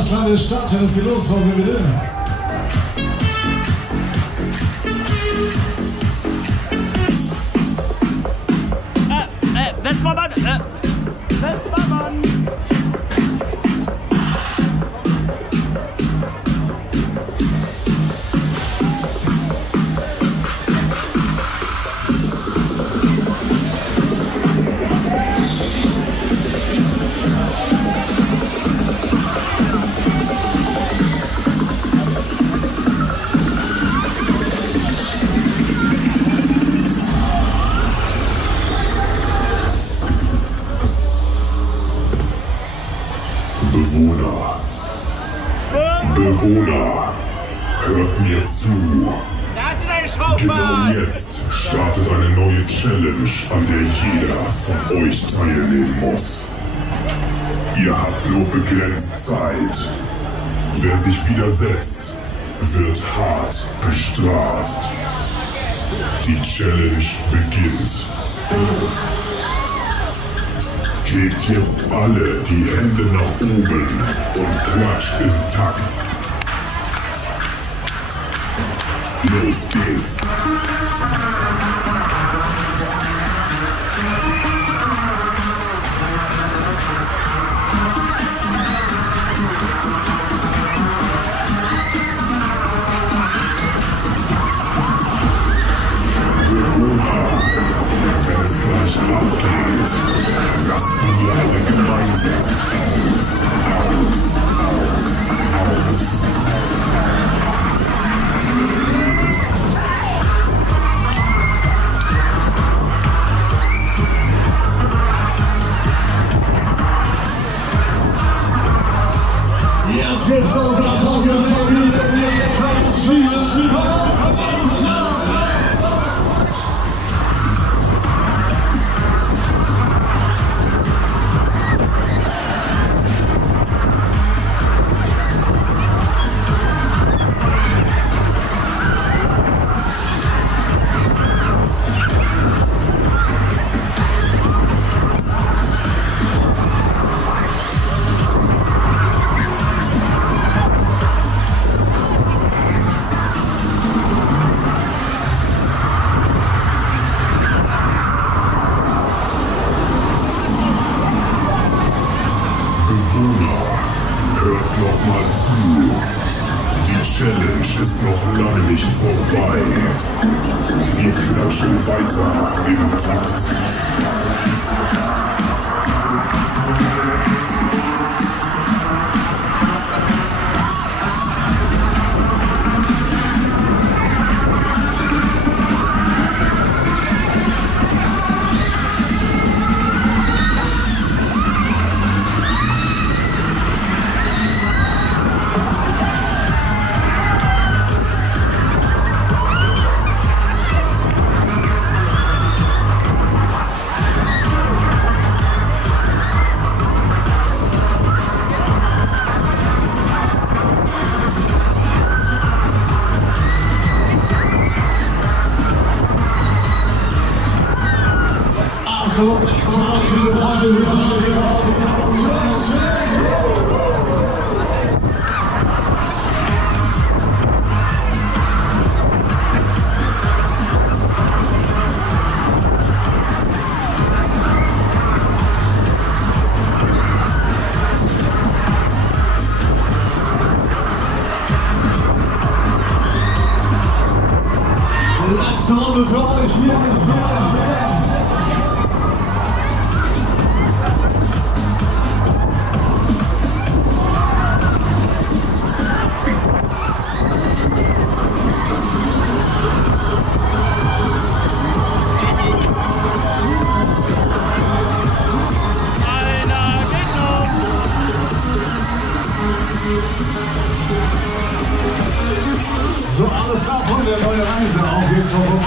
Alles klar, wir starten. Es geht los, was wir bitte. Westmann! Westmann! Bewohner, hört mir zu. Genau jetzt startet eine neue Challenge, an der jeder von euch teilnehmen muss. Ihr habt nur begrenzt Zeit. Wer sich widersetzt, wird hart bestraft. Die Challenge beginnt. Hebt jetzt alle die Hände nach oben und klatscht im Takt. Los geht's. Wenn es gleich abgeht, rasten wir alle gemeinsam aus. Jetzt geht's los, Applaus für Hört noch mal zu. Die Challenge ist noch lange nicht vorbei. Wir klatschen weiter im Takt. Letzte Runde für euch hier. So, alles klar, Freunde, neue Reise. Auf geht's.